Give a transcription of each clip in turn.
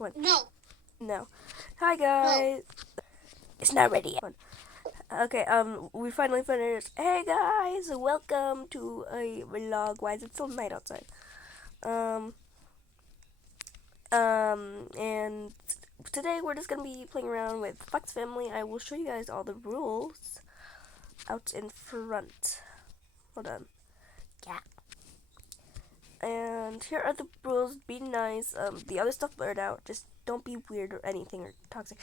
One. No. No. Hi guys. It's not ready yet. One. Okay, we finally finished. Hey guys, welcome to a vlog. Why is it still night outside? Um, and today we're just gonna be playing around with Fox Family. I will show you guys all the rules out in front. Hold on. Yeah. And here are the rules. Be nice. The other stuff blurred out. Just don't be weird or anything or toxic.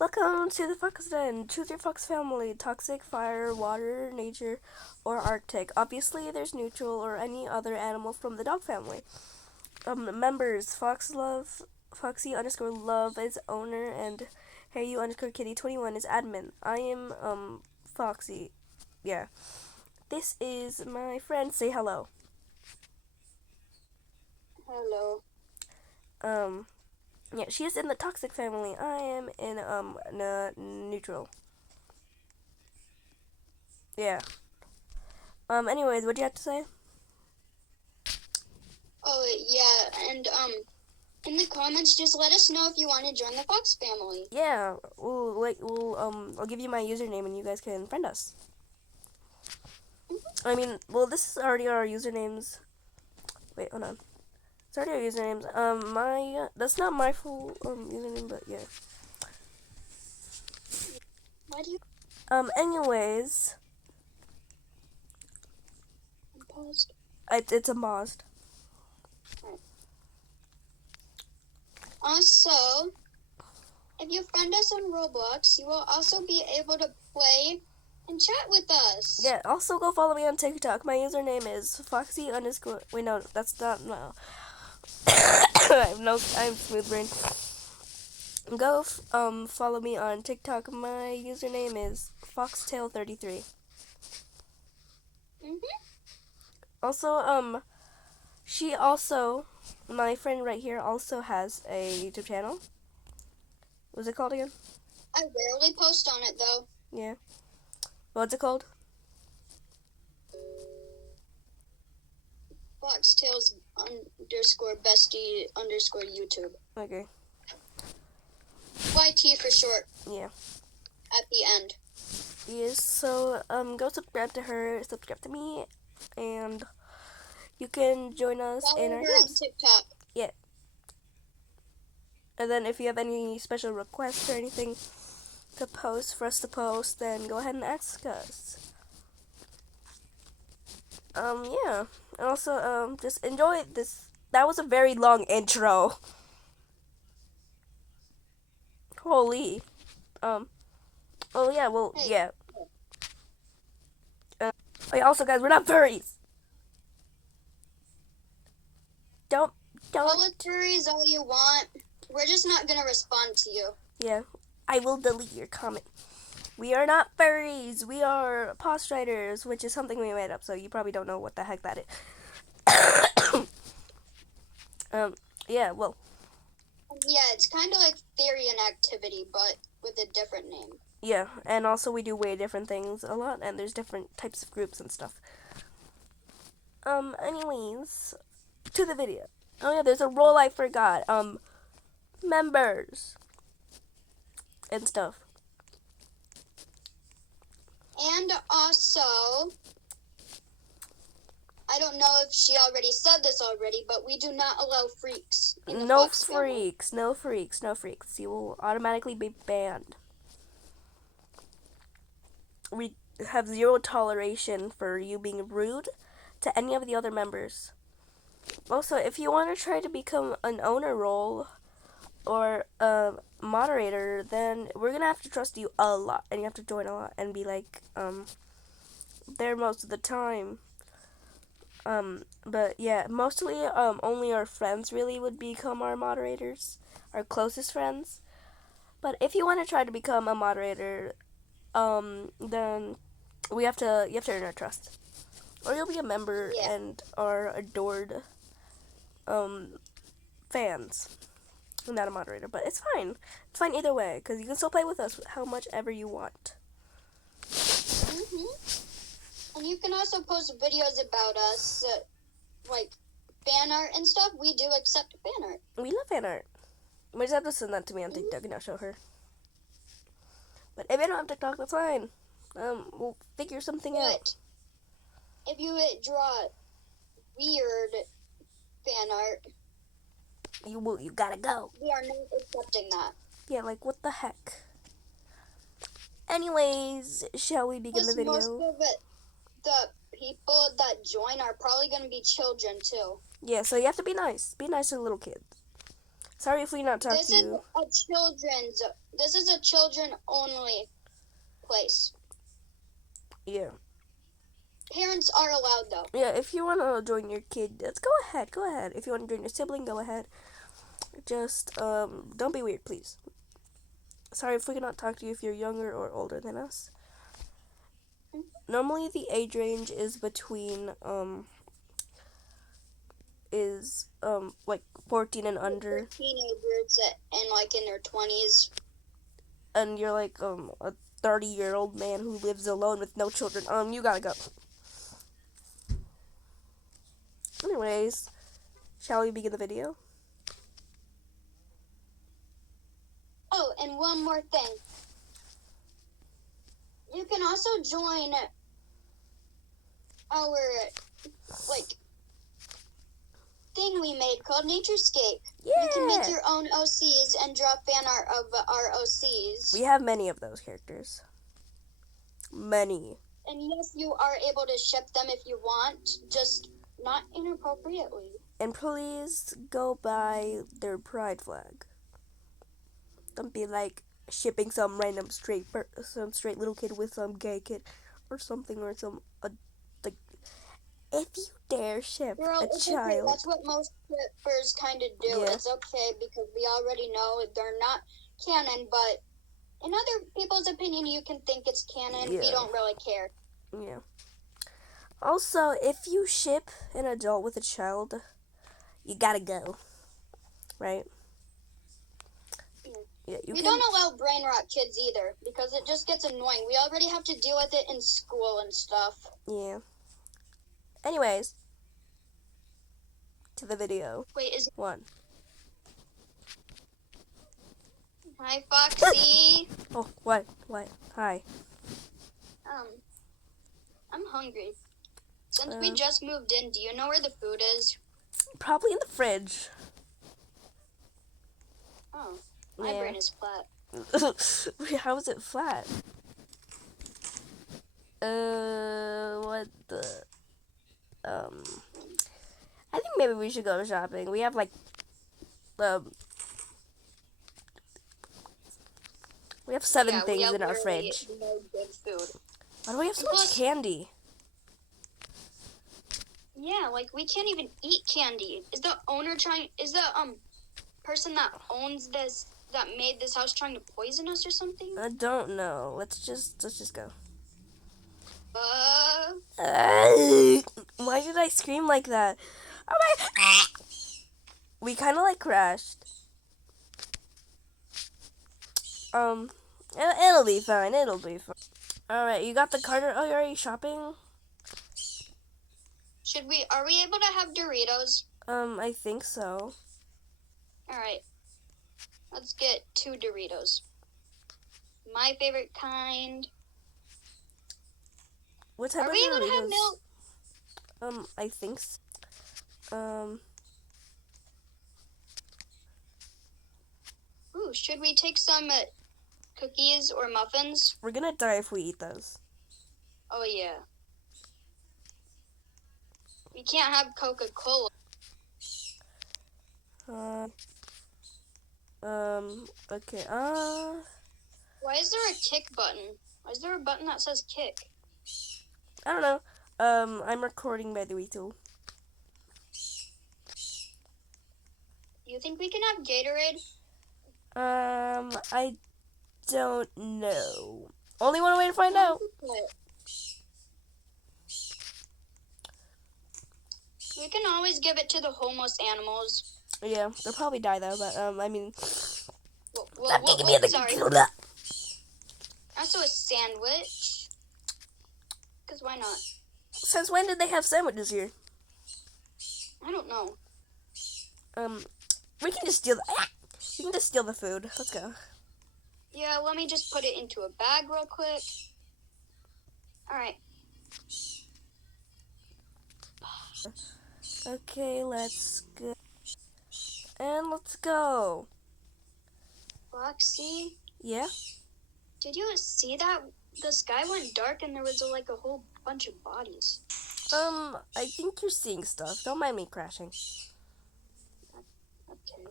Welcome to the Fox Den. Choose your Fox family. Toxic, fire, water, nature, or Arctic. Obviously, there's neutral or any other animal from the dog family. Members, Foxy underscore love is owner, and Hey You underscore Kitty 21 is admin. I am, Foxy. Yeah. This is my friend. Say hello. Hello. Yeah, she is in the toxic family. I am in, neutral. Yeah. Anyways, what do you have to say? Oh, yeah, and, in the comments, just let us know if you want to join the Fox family. Yeah, I'll give you my username and you guys can friend us. I mean, well, this is already our usernames. Wait, hold on. It's already our usernames. That's not my full, username, but yeah. Why do you Anyways, post? it's a Moz. Also, if you friend us on Roblox, you will also be able to play and chat with us. Yeah, also go follow me on TikTok. My username is Foxy underscore. Wait, no, that's not. No. I'm smooth brain. Go follow me on TikTok. My username is Foxtail33. Also, my friend right here also has a YouTube channel. What's it called again? I rarely post on it, though. Yeah. What's it called? Foxtails underscore bestie underscore YouTube. Okay. YT for short. Yeah. At the end. Yes, so, go subscribe to her, subscribe to me, and you can join us Follow in our her on games. TikTok. Yeah. And then if you have any special requests or anything for us to post, then go ahead and ask us. Yeah. And also, just enjoy this. That was a very long intro. Holy. Oh yeah, well, Hey. yeah. Oh yeah, also guys, we're not furries. Don't. Call us furries all you want. We're just not gonna respond to you. Yeah, I will delete your comment. We are not furries. We are post writers, which is something we made up. So you probably don't know what the heck that is. Yeah. Well. Yeah, it's kind of like theory and activity, but with a different name. Yeah, and also we do way different things a lot, and there's different types of groups and stuff. Anyways, to the video. Oh yeah, there's a role I forgot. Members and stuff. And also, I don't know if she already said this already, but we do not allow freaks in the Fox family. No freaks. You will automatically be banned. We have zero toleration for you being rude to any of the other members. Also, if you want to try to become an owner role or a moderator, then we're gonna have to trust you a lot, and you have to join a lot and be like there most of the time. But yeah, mostly only our friends really would become our moderators, our closest friends. But if you want to try to become a moderator, then you have to earn our trust, or you'll be a member and our adored fans. I'm not a moderator, but it's fine. It's fine either way, because you can still play with us how much ever you want. And you can also post videos about us, like fan art and stuff. We do accept fan art. We love fan art. just have to send that to me on TikTok and I'll show her. But if you don't have TikTok, that's fine. We'll figure something out. If you draw weird fan art, you gotta go. We are not accepting that. Yeah, like what the heck? Anyways, shall we begin the video? Most of the people that join are probably going to be children too. Yeah, so you have to be nice. Be nice to little kids. Sorry if we not talk to you. This is a children only place. Yeah. Parents are allowed though. Yeah, if you want to join your kid, let's go ahead. Go ahead. If you want to join your sibling, go ahead. Just don't be weird, please. Sorry if we cannot talk to you if you're younger or older than us. Normally the age range is between like 14 and under. Teenagers and like in their 20s. And you're like a 30-year-old man who lives alone with no children. You gotta go. Anyways, shall we begin the video? Oh, and one more thing. You can also join our thing we made called Naturescape. Yeah. You can make your own OCs and draw fan art of our OCs. We have many of those characters. Many. And yes, you are able to ship them if you want, just not inappropriately. And please go buy their pride flag. Don't be like shipping some random straight little kid with some gay kid or something, or some like. If you dare ship a child, okay. That's what most shippers kind of do. Yeah. It's okay because we already know they're not canon, but in other people's opinion, you can think it's canon. Yeah. We don't really care. Yeah. Also, if you ship an adult with a child, you gotta go. Right? Yeah, we don't allow brain rot kids either because it just gets annoying. We already have to deal with it in school and stuff. Yeah. Anyways, to the video. Wait, is one? Hi, Foxy. Oh, what? Hi. I'm hungry. Since we just moved in, do you know where the food is? Probably in the fridge. Oh, my brain is flat. How is it flat? What the? I think maybe we should go shopping. We have we have 7 things in our fridge. No good food. Why do we have so much candy? Yeah, we can't even eat candy. Is the person that owns this, that made this house, trying to poison us or something? I don't know. Let's just go. Why did I scream like that? Oh my! We kind of crashed. It'll be fine. It'll be fine. All right, you got the cart. Oh, you're already shopping? Are we able to have Doritos? I think so. All right. Let's get 2 Doritos. My favorite kind. What type of Doritos? Are we able to have milk? I think so. Ooh, should we take some cookies or muffins? We're gonna die if we eat those. Oh, yeah. We can't have Coca-Cola. Okay, Why is there a kick button? Why is there a button that says kick? I don't know. I'm recording by the way too. You think we can have Gatorade? I don't know. Only one way to find out. We can always give it to the homeless animals. Yeah, they'll probably die though, but I mean. Sorry. Also a sandwich. Because why not? Since when did they have sandwiches here? I don't know. We can just steal that. You can just steal the food. Let's go. Yeah, let me just put it into a bag real quick. Alright. Okay, let's go. And let's go. Foxy? Yeah? Did you see that? The sky went dark and there was like a whole bunch of bodies. I think you're seeing stuff. Don't mind me crashing. Okay.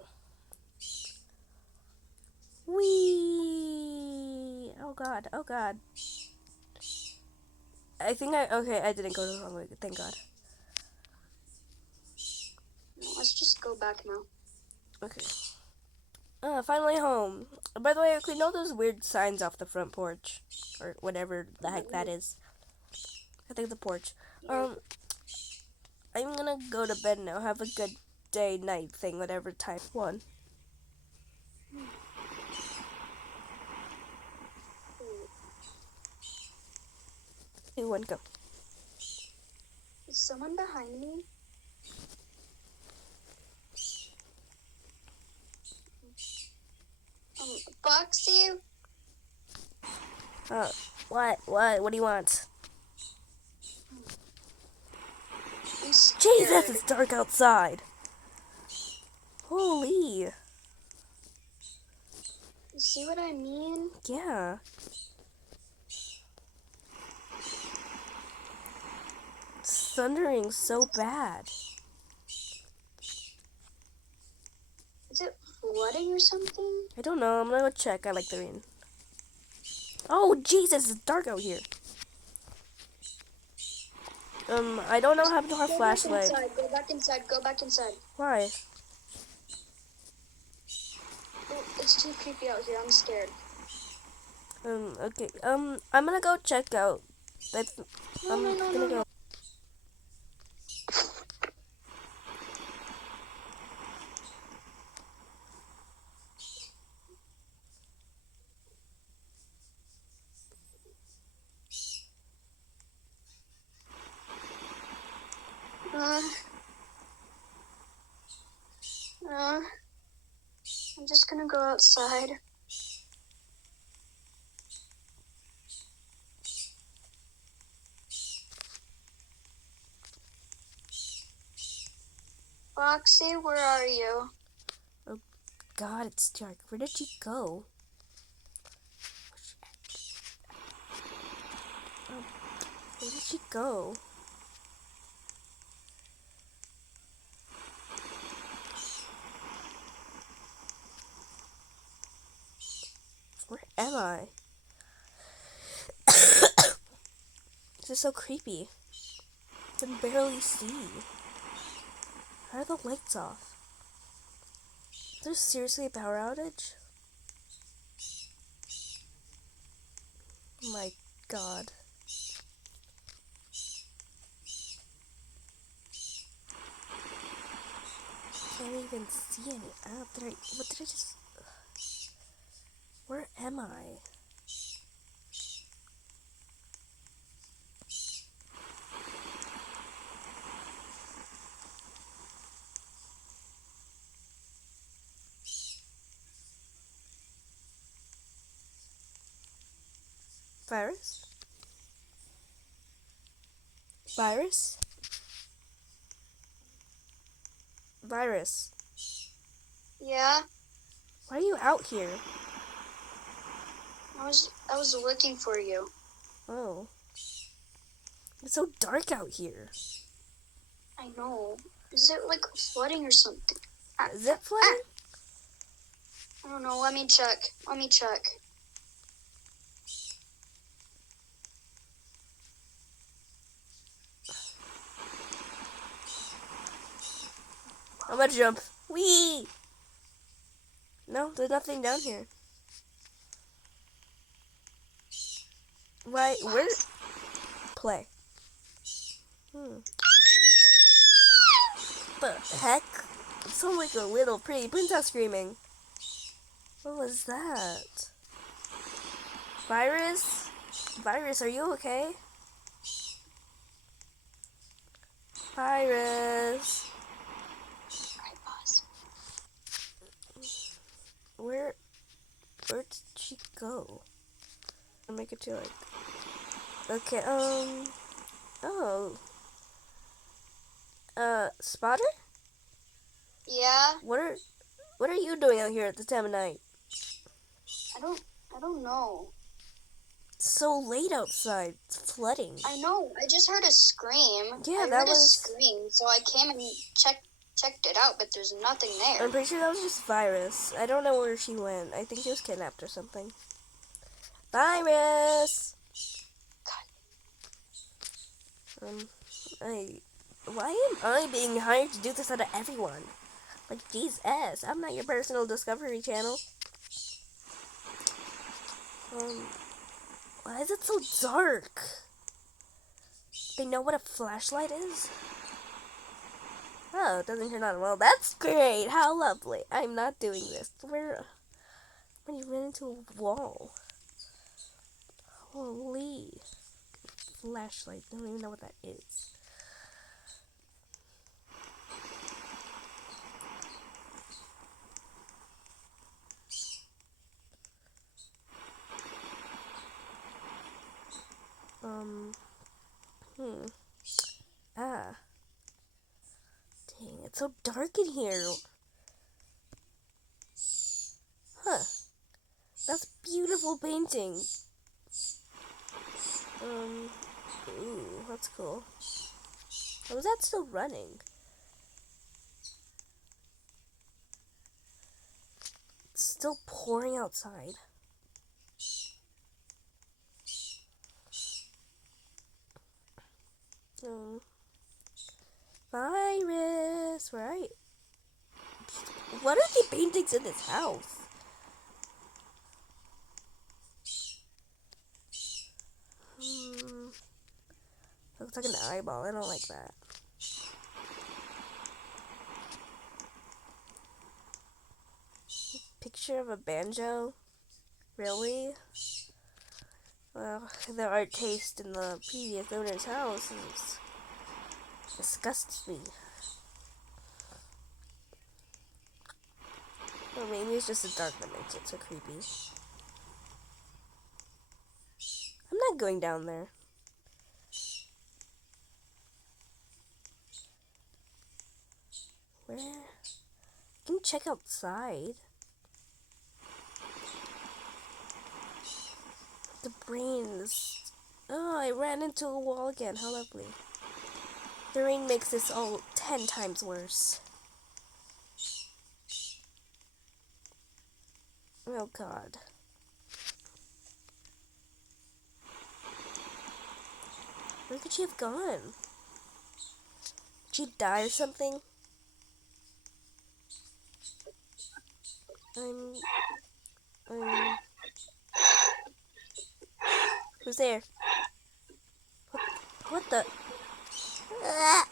Whee! Oh god, oh god. Okay, I didn't go the wrong way. Thank god. Let's just go back now. Okay. Finally home. By the way, I know those weird signs off the front porch. Or whatever the heck that is. I think the porch. I'm gonna go to bed now. Have a good day, night thing, whatever time. 1, 2, 1, go. Is someone behind me? Foxy? What do you want? Jesus, Jesus, it's dark outside. Holy. You see what I mean? Yeah. It's thundering so bad. Is it flooding or something? I don't know. I'm gonna go check. I like the rain. Oh, Jesus, it's dark out here. I don't know how to do our flashlight. Go back inside. Go back inside. Why? Oh, it's too creepy out here. I'm scared. Okay. I'm gonna go check out. I'm gonna go. I'm just gonna go outside. Foxy, where are you? Oh, God, it's dark. Where did you go? Where did she go? Where am I? This is so creepy. I can barely see. How are the lights off? Is there seriously a power outage? Oh my god. Can't even see any. What did I just... Where am I? Virus? Virus? Virus. Yeah, Why are you out here? I was looking for you. Oh. It's so dark out here. I know. Is it like flooding or something? Is it flooding? I don't know. Let me check. I'm gonna jump. Whee! No, there's nothing down here. Why? Where? Play. The heck? It sounded like a little pretty princess screaming. What was that? Virus? Virus, are you okay? Virus. Alright, pause. Where did she go? I'll make it to like. Okay. Oh. Spotter? Yeah. What are you doing out here at this time of night? I don't know. It's so late outside. It's flooding. I know. I just heard a scream. Yeah, I that heard a was. scream, so I came and checked it out, but there's nothing there. I'm pretty sure that was just Virus. I don't know where she went. I think she was kidnapped or something. Virus. Why am I being hired to do this out of everyone? Like, Jesus, I'm not your personal discovery channel. Why is it so dark? They know what a flashlight is? Oh, it doesn't turn on. Well, that's great. How lovely. I'm not doing this. When you ran into a wall. Holy. Flashlight. I don't even know what that is. Ah. Dang, it's so dark in here. Huh. That's beautiful painting. Ooh, that's cool. How is that still running? It's still pouring outside. Virus, where are you? What are the paintings in this house? Looks like an eyeball. I don't like that. Picture of a banjo? Really? Well, the art taste in the previous owner's house disgusts me. Or maybe it's just the dark that makes it so creepy. I'm not going down there. Where? I can check outside. The brains. Oh, I ran into a wall again. How lovely. The rain makes this all 10 times worse. Oh god. Where could she have gone? Did she die or something? Who's there? What the? What?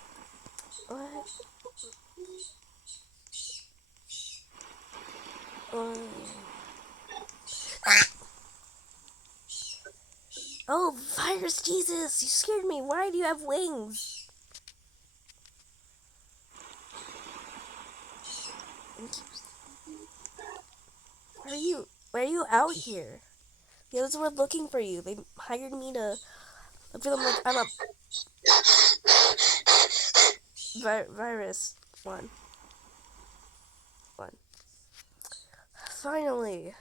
Oh, Virus, Jesus! You scared me. Why do you have wings? Why are you out here? The others were looking for you. They hired me to look for them like I'm a virus. One. Finally.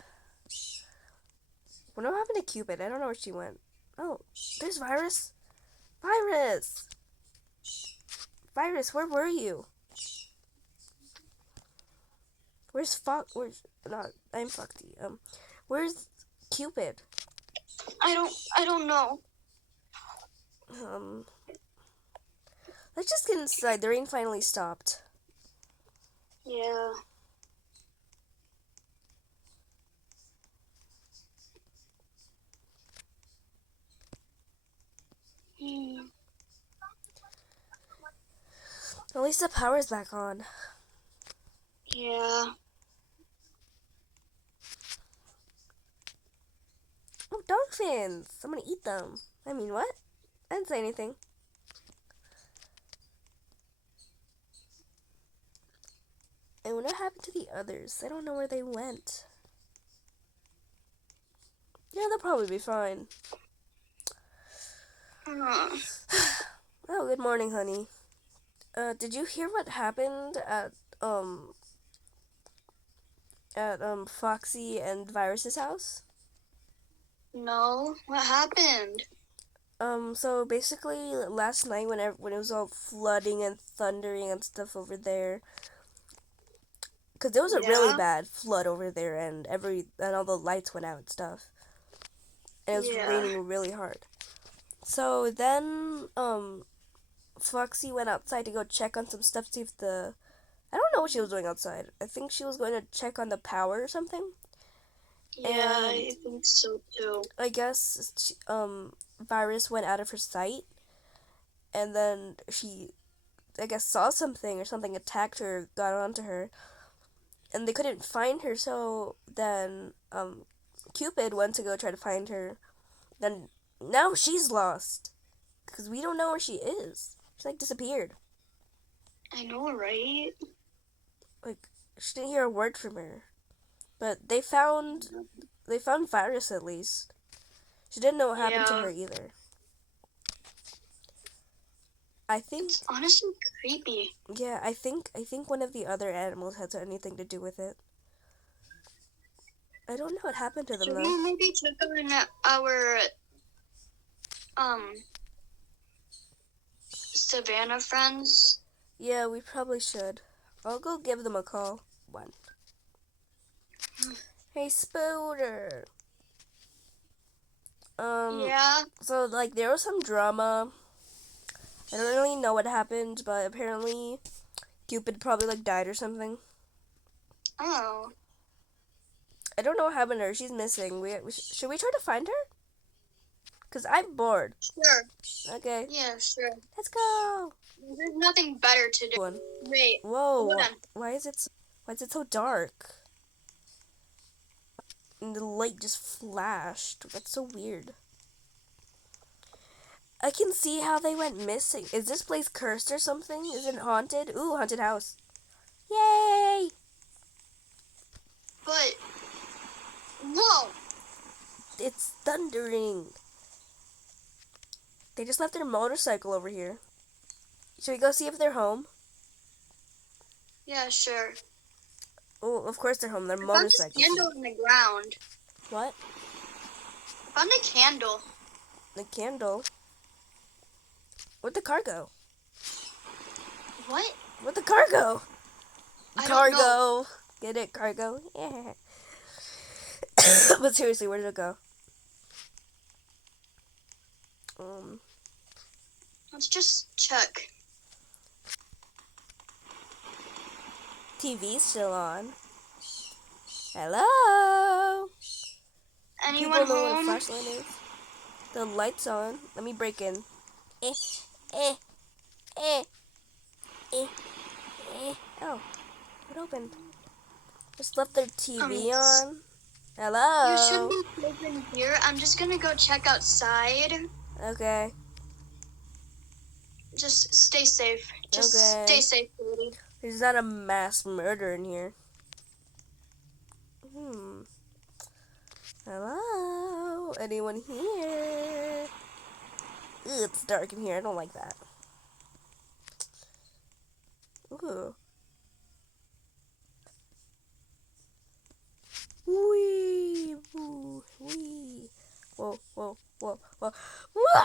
What happened to Cupid? I don't know where she went. Oh, there's Virus. Virus! Virus, where were you? Where's Fox? I'm Foxy. Where's Cupid? I don't know. Let's just get inside. The rain finally stopped. Yeah. At least the power's back on. Yeah. Oh, dolphins! I'm gonna eat them. I mean, what? I didn't say anything. And what happened to the others? I don't know where they went. Yeah, they'll probably be fine. Oh, good morning, honey. Did you hear what happened um at Foxy and Virus's house? No, what happened? So basically last night when it was all flooding and thundering and stuff over there, because there was a really Yeah, bad flood over there, and all the lights went out and stuff, and it was yeah, raining really hard. So then Foxy went outside to go check on some stuff, see if the I don't know what she was doing outside. I think she was going to check on the power or something. yeah, And I think so too. I guess Virus went out of her sight, and then she, I guess, saw something or something attacked her, got onto her, and they couldn't find her. So then Cupid went to go try to find her. Then now she's lost because we don't know where she is. She like disappeared. I know, right? Like she didn't hear a word from her. But they found Virus at least. She didn't know what happened to Yeah, her either. I think it's honestly creepy. yeah, I think one of the other animals had anything to do with it. I don't know what happened to them Should though. we maybe check on our um Savannah friends? Yeah, we probably should. I'll go give them a call. One. Hey, Spooder. Yeah. So like there was some drama. I don't really know what happened, but apparently Cupid probably like died or something. Oh. I don't know what happened to her. She's missing. Should we try to find her? Cause I'm bored. Sure. Okay, Yeah, sure. let's go. There's nothing better to do. One. Wait, hold Whoa. on. Why is it so dark? And the light just flashed. That's so weird. I can see how they went missing. Is this place cursed or something? Is it haunted? Ooh, haunted house. Yay! But no. It's thundering. They just left their motorcycle over here. Should we go see if they're home? Yeah, sure. Oh, of course they're home. Their I found this motorcycle. candle in the ground. What? I found a candle. The candle? Where'd the car go? What? Where'd the car go? I don't know. Cargo. Get it, cargo? Yeah. But seriously, where did it go? Let's just check. TV's still on. Hello? Anyone People know what a home? flashlight is? The light's on. Let me break in. Eh, eh, eh, eh, eh. Oh, it opened. Just left their TV on. You Hello? should be safe in here. I'm just gonna go check outside. Okay. Just stay safe. Just Okay. stay safe, lady. There's not a mass murder in here. Hello? Anyone here? Ew, it's dark in here. I don't like that. Ooh. Wee, woo, wee. Whoa, whoa, whoa, whoa. Whoa!